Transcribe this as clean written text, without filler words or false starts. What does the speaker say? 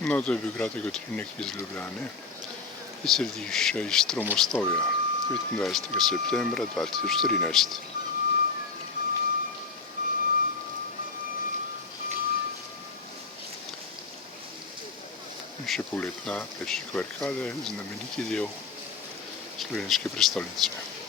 No, to je bil kratek utrinek iz Ljubljane, iz središča iz Tromostovja, 25. septembra 2013. In še pogled na Plečnikove arkade, znameniti del slovenske prestolnice.